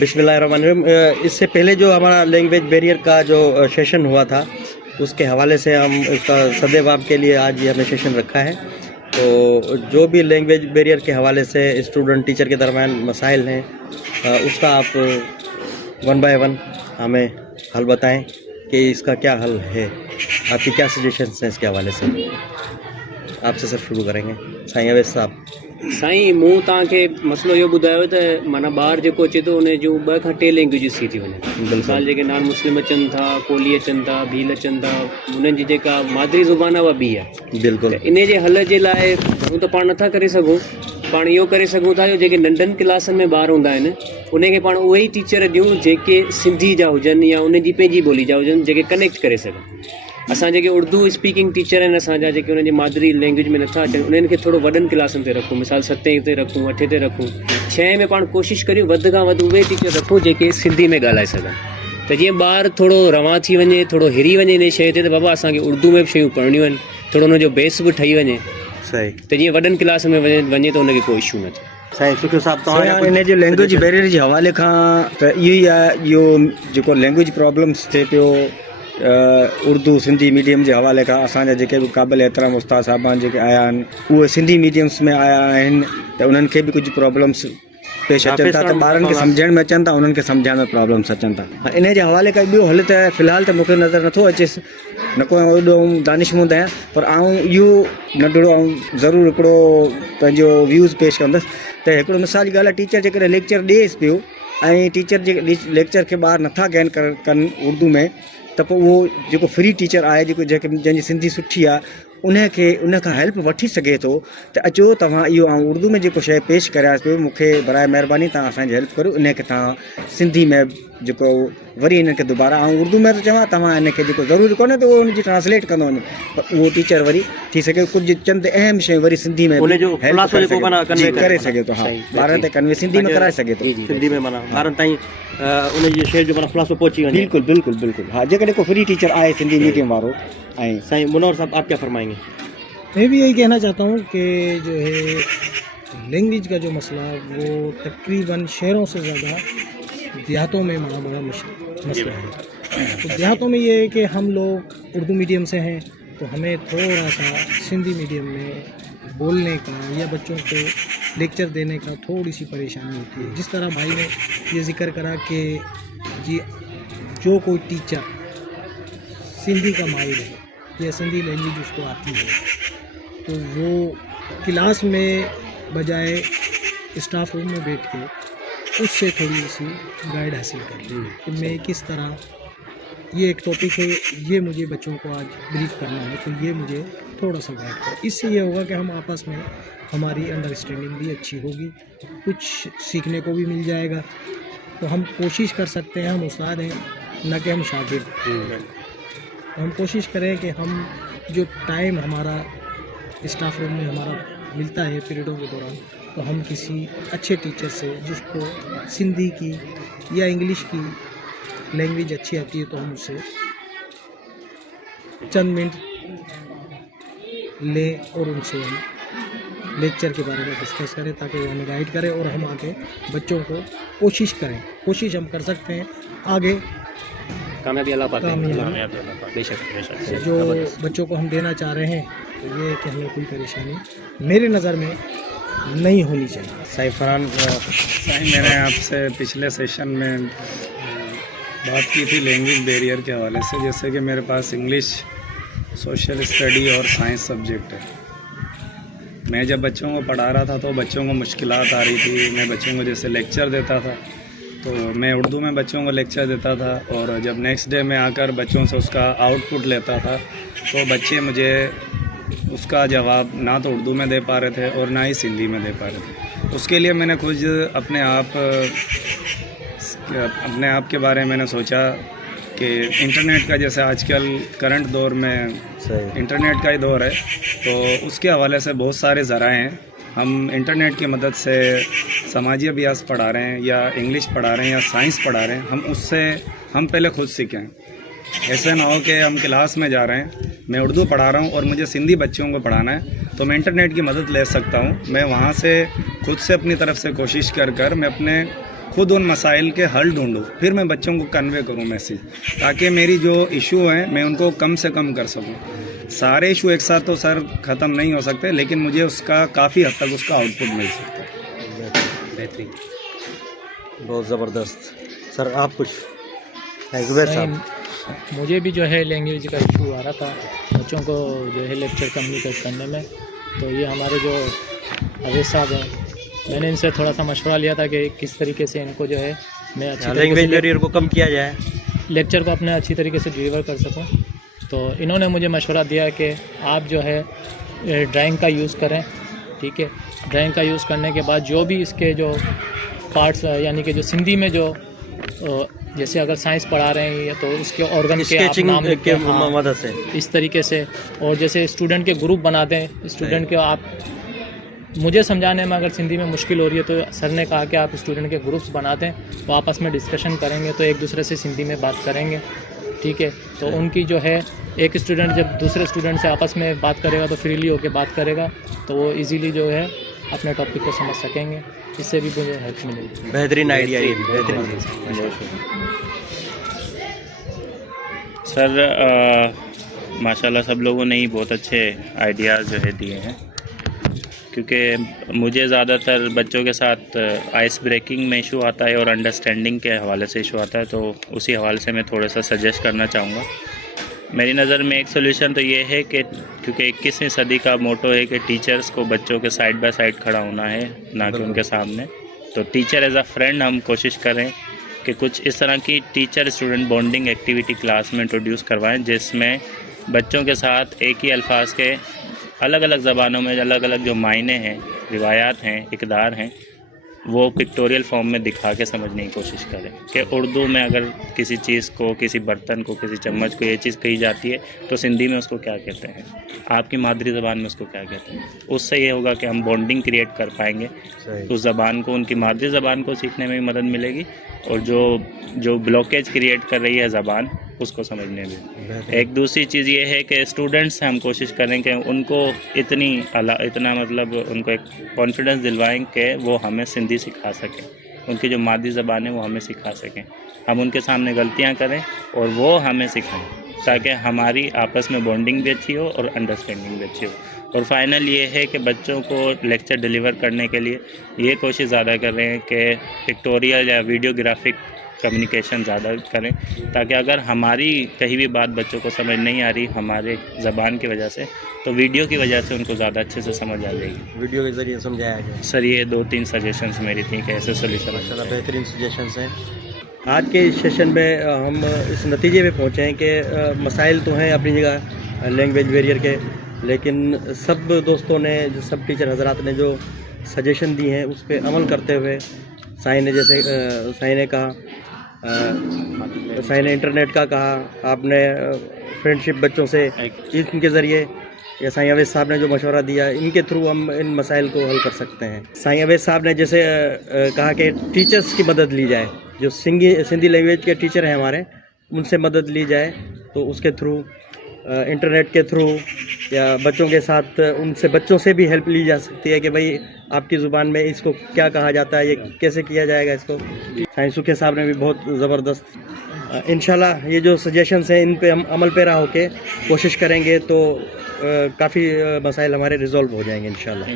बिस्मिल्लाहिर्रहमानिर्रहीम। इससे पहले जो हमारा लैंग्वेज बैरियर का जो सेशन हुआ था उसके हवाले से हम उसका सदैव आपके लिए आज ये हमने सेशन रखा है। तो जो भी लैंग्वेज बैरियर के हवाले से स्टूडेंट टीचर के दरमियान मसाइल हैं उसका आप वन बाय वन हमें हल बताएं कि इसका क्या हल है, आपकी क्या सजेशंस हैं इसके हवाले से। आपसे सर शुरू करेंगे। साईं अवैस साहब। साईं मूं तव्हांखे मसइलो इहो ॿुधायो त माना ॿार जेको अचे थो उन जूं 2 खां 3 लैंग्वेजिस थी वञनि। मिसाल जेके नॉन मुस्लिम अचनि था, कोली अचनि था, भील अचनि था, उन्हनि जी जेका मादरी ज़ुबान आहे उहा ॿी आहे। बिल्कुलु। इन जे हल जे लाइ हू त पाण नथा करे सघूं, पाण इहो करे सघूं था जो जेके नंढनि क्लासनि में ॿार हूंदा आहिनि उनखे पाण उहे ई टीचर ॾियूं जेके सिंधी जा हुजनि या उन जी पंहिंजी ॿोली जा हुजनि, जेके कनेक्ट करे सघनि। असां जेके उर्दू स्पीकिंग टीचर आहिनि असांजा, जेके उन्हनि जी मादरी लैंग्वेज में नथा अचनि, उन्हनि खे थोरो वॾनि क्लासनि ते रखूं, मिसाल 7 ते रखूं, 8 ते रखूं। 6 में पाण कोशिशि करियूं वधि खां वधि उहे टीचर रखूं जेके सिंधी में ॻाल्हाए सघनि, त जीअं ॿार थोरो रवां थी वञे, थोरो हिरी वञे इन शइ ते त बाबा असांखे उर्दू में बि शयूं पढ़णियूं आहिनि, थोरो हुनजो बेस बि ठही वञे। सही। त जीअं वॾनि क्लास में वञे त हुनखे कोई इशू न थिए। साईं सुखियो साहब, तव्हां इन जो लैंग्वेज बैरियर जे हवाले खां त इहो ई आहे, इहो जेको लैंग्वेज प्रॉब्लम्स थिए पियो उर्दू सिंधी मीडियम जे हवाले खां, असांजा जेके बि क़ाबिल एतिराम उस्ताद साहिबान जेके आया आहिनि उहे सिंधी मीडियम्स में आया आहिनि, त उन्हनि खे बि कुझु प्रॉब्लम्स पेश अचनि था, त ॿारनि खे सम्झण में अचनि था, उन्हनि खे सम्झण में प्रॉब्लम्स अचनि था। इन जे हवाले खां ॿियो हल त फ़िलहालु त मूंखे नज़र नथो अचेसि, न को एॾो दानिशमंद आहियां, पर आऊं इहो नंढिड़ो ऐं ज़रूरु हिकिड़ो पंहिंजो व्यूज़ पेश कंदुसि त हिकिड़ो मिसाल जी ॻाल्हि आहे, टीचर जेकॾहिं लेक्चर ॾिएसि पियो ऐं टीचर जे लेक्चर खे ॿार नथा गेन कनि उर्दू में, त पोइ उहो जेको फ्री टीचर आहे, जंहिंजी सिंधी सुठी आहे, उनखे उन खां हेल्प वठी सघे थो त अचो तव्हां इहो ऐं उर्दू में जेको शइ पेश करियासि पियो, मूंखे बराए महिरबानी तव्हां असांजी हेल्प करियो, इनखे तव्हां सिंधी में जेको वरी इनखे दुबारा ऐं उर्दू में त चवां तव्हां इनखे जेको ज़रूरी कोन्हे त उहो उनजी ट्रांसलेट कंदो वञे, पर उहो टीचर वरी थी सघे कुझु चंद अहम शयूं वरी सिंधी में करे सघे थो। हा, ॿारनि ते कन्वे सिंधी में कराए सघे थो, सिंधी में माना ॿारनि ताईं उनजी शइ जो माना ख़ुलासो पहुची वञे। बिल्कुलु बिल्कुलु बिल्कुलु। हा, जेकॾहिं को फ्री टीचर आहे सिंधी मीडियम वारो। ऐं साईं मुनव्वर साहब, आप क्या फरमाएंगे? मैं भी यही कहना चाहता हूँ कि जो है लैंग्वेज का जो मसला वो तकरीबन शहरों से ज़्यादा देहातों में बड़ा मसला है। तो देहातों में ये है कि हम लोग उर्दू मीडियम से हैं, तो हमें थोड़ा सा सिंधी मीडियम में बोलने का या बच्चों को लेक्चर देने का थोड़ी सी परेशानी होती है। जिस तरह भाई ने ये जिक्र करा कि जी जो कोई टीचर सिंधी का माहिर है या सिंधी लैंग्वेज उसको आती है, तो वो क्लास में बजाय स्टाफ रूम में बैठ के उससे थोड़ी सी गाइड हासिल कर ली कि मैं किस तरह, ये एक टॉपिक है, ये मुझे बच्चों को आज ब्रीफ करना है, तो ये मुझे थोड़ा सा गाइड करें। इससे ये होगा कि हम आपस में हमारी अंडरस्टैंडिंग भी अच्छी होगी, कुछ सीखने को भी मिल जाएगा। तो हम कोशिश कर सकते हैं, हम उस्ताद हैं न कि हम शागिर्द। हम कोशिश करें कि हम जो टाइम हमारा स्टाफ रूम में हमारा मिलता है पीरियडों के दौरान, तो हम किसी अच्छे टीचर से जिसको सिंधी की या इंग्लिश की लैंग्वेज अच्छी आती है, तो हम उससे चंद मिनट लें और उनसे हम लेक्चर के बारे में डिस्कस करें ताकि वो हमें गाइड करें और हम आगे बच्चों को कोशिश करें। कोशिश हम कर सकते हैं, आगे कामयाबी अल्लाह पाक बेशक जो बच्चों को हम देना चाह रहे हैं, तो ये है कि हमें कोई परेशानी मेरे नज़र में नहीं होनी चाहिए। साईं फरहान साईं, मैंने आपसे पिछले सेशन में बात की थी लैंग्वेज बैरियर के हवाले से, जैसे कि मेरे पास इंग्लिश, सोशल स्टडी और साइंस सब्जेक्ट है। मैं जब बच्चों को पढ़ा रहा था तो बच्चों को मुश्किलात आ रही थी। मैं बच्चों को जैसे लेक्चर देता था तो मैं उर्दू में बच्चों को लेक्चर देता था, और जब नेक्स्ट डे मैं आकर बच्चों से उसका आउटपुट लेता था तो बच्चे मुझे उसका जवाब ना तो उर्दू में दे पा रहे थे और ना ही सिंधी में दे पा रहे थे। उसके लिए मैंने खुद अपने आप के बारे में मैंने सोचा कि इंटरनेट का, जैसे आजकल करंट दौर में इंटरनेट का ही दौर है, तो उसके हवाले से बहुत सारे ज़राए हैं। हम इंटरनेट की मदद से समाजी अभ्यास पढ़ा रहे हैं या इंग्लिश पढ़ा रहे हैं या साइंस पढ़ा रहे हैं, हम उससे हम पहले खुद सीखें। ऐसे ना हो कि हम क्लास में जा रहे हैं, मैं उर्दू पढ़ा रहा हूँ और मुझे सिंधी बच्चों को पढ़ाना है, तो मैं इंटरनेट की मदद ले सकता हूँ। मैं वहाँ से खुद से अपनी तरफ से कोशिश कर मैं अपने खुद उन मसाइल के हल ढूंढूं, फिर मैं बच्चों को कन्वे करूं मैसेज, ताकि मेरी जो इशू हैं मैं उनको कम से कम कर सकूं। सारे इशू एक साथ तो सर ख़त्म नहीं हो सकते, लेकिन मुझे उसका काफ़ी हद तक उसका आउटपुट मिल सकता है। बेहतरीन। बहुत ज़बरदस्त। सर आप कुछ? जुबैर साहब, मुझे भी जो है लैंग्वेज का इशू आ रहा था बच्चों को जो है लेक्चर कम्युनिकेट करने में, तो ये हमारे जो अवैध साहब हैं, मैंने इनसे थोड़ा सा मशवरा लिया था कि किस तरीके से इनको जो है मैं अच्छी तरीके लैंग्वेज से बैरियर को कम किया जाए, लेक्चर को अपने अच्छी तरीके से डिलीवर कर सकूं। तो इन्होंने मुझे मशवरा दिया कि आप जो है ड्राइंग का यूज़ करें, ठीक है। ड्राइंग का यूज़ करने के बाद जो भी इसके जो पार्ट्स यानी कि जो सिंधी में जो जैसे अगर साइंस पढ़ा रहे हैं तो उसके ऑर्गन के आप स्केचिंग नाम लिख के के, हाँ, मदद से इस तरीके से। और जैसे स्टूडेंट के ग्रुप बना दें, स्टूडेंट के आप मुझे समझाने में अगर सिंधी में मुश्किल हो रही है तो सर ने कहा कि आप स्टूडेंट के ग्रुप्स बना दें, वो आपस में डिस्कशन करेंगे तो एक दूसरे से सिंधी में बात करेंगे, ठीक है। तो उनकी जो है एक स्टूडेंट जब दूसरे स्टूडेंट से आपस में बात करेगा तो फ्रीली होकर बात करेगा, तो वो इजीली जो है अपने टॉपिक को समझ सकेंगे, इससे भी मुझे हेल्प मिलेगी। बेहतरीन आइडिया ये, बेहतरीन। सर माशाल्लाह सब लोगों ने ही बहुत अच्छे आइडियाज़ जो है दिए हैं, क्योंकि मुझे ज़्यादातर बच्चों के साथ आइस ब्रेकिंग में इशू आता है और अंडरस्टैंडिंग के हवाले से इशू आता है, तो उसी हवाले से मैं थोड़ा सा सजेस्ट करना चाहूँगा। मेरी नज़र में एक सोल्यूशन तो ये है कि क्योंकि 21वीं सदी का मोटो है कि टीचर्स को बच्चों के साइड बाय साइड खड़ा होना है, ना कि उनके सामने, तो टीचर एज अ फ्रेंड हम कोशिश करें कि कुछ इस तरह की teacher student bonding activity class में इंट्रोड्यूस करवाएं, जिसमें बच्चों के साथ एक ही अल्फाज के अलग अलग ज़बानों में अलग अलग जो मायने हैं, रिवायात हैं, इक़दार हैं, वो पिक्टोरियल फॉर्म में दिखा के समझने की कोशिश करें कि उर्दू में अगर किसी चीज़ को, किसी बर्तन को, किसी चम्मच को ये चीज़ कही जाती है तो सिंधी में उसको क्या कहते हैं, आपकी मादरी ज़बान में उसको क्या कहते हैं। उससे ये होगा कि हम बॉन्डिंग क्रिएट कर पाएंगे, उस ज़बान को, उनकी मादरी ज़बान को सीखने में भी मदद मिलेगी, और जो ब्लॉकेज क्रिएट कर रही है ज़बान उसको समझने में। एक दूसरी चीज़ ये है कि स्टूडेंट्स से हम कोशिश करें कि उनको इतना मतलब उनको एक कॉन्फिडेंस दिलवाएं कि वो हमें सिंधी सिखा सकें, उनकी जो मादरी ज़बान है वो हमें सिखा सकें। हम उनके सामने गलतियां करें और वो हमें सिखाएं, ताकि हमारी आपस में बॉन्डिंग भी अच्छी हो और अंडरस्टैंडिंग भी अच्छी हो। और फाइनल ये है कि बच्चों को लेक्चर डिलीवर करने के लिए ये कोशिश ज़्यादा कर रहे हैं कि पिक्टोरियल या वीडियोग्राफिक कम्युनिकेशन ज़्यादा करें, ताकि अगर हमारी कहीं भी बात बच्चों को समझ नहीं आ रही हमारे ज़बान की वजह से, तो वीडियो की वजह से उनको ज़्यादा अच्छे से समझ आ जाएगी। वीडियो के ज़रिए समझाया गया। सर ये 2-3 सजेशंस मेरी थी कि ऐसे सोल्यूशन। माशाल्लाह बेहतरीन सजेशंस हैं। आज के इस सेशन में हम इस नतीजे पे पहुँचे हैं कि मसाइल तो हैं अपनी जगह लैंग्वेज बैरियर के, लेकिन सब दोस्तों ने, सब टीचर हजरात ने जो सजेशन दी हैं उस पर अमल करते हुए, साईं ने जैसे साईं ने कहा, साईं ने इंटरनेट का कहा, आपने फ्रेंडशिप बच्चों से इनके ज़रिए, या साईं अवैध साहब ने जो मशवरा दिया, इनके थ्रू हम इन मसाइल को हल कर सकते हैं। साईं अवैध साहब ने जैसे कहा कि टीचर्स की मदद ली जाए, जो सिंधी लैंग्वेज के टीचर हैं हमारे, उनसे मदद ली जाए, तो उसके थ्रू इंटरनेट के थ्रू या बच्चों के साथ उनसे, बच्चों से भी हेल्प ली जा सकती है कि भाई आपकी ज़ुबान में इसको क्या कहा जाता है, ये कैसे किया जाएगा इसको। साईं सुखे साहब ने भी बहुत ज़बरदस्त। इंशाल्लाह ये जो सजेशंस हैं इन पे हम अमल पेरा होके कोशिश करेंगे तो काफ़ी मसाइल हमारे रिजॉल्व हो जाएंगे इंशाल्लाह।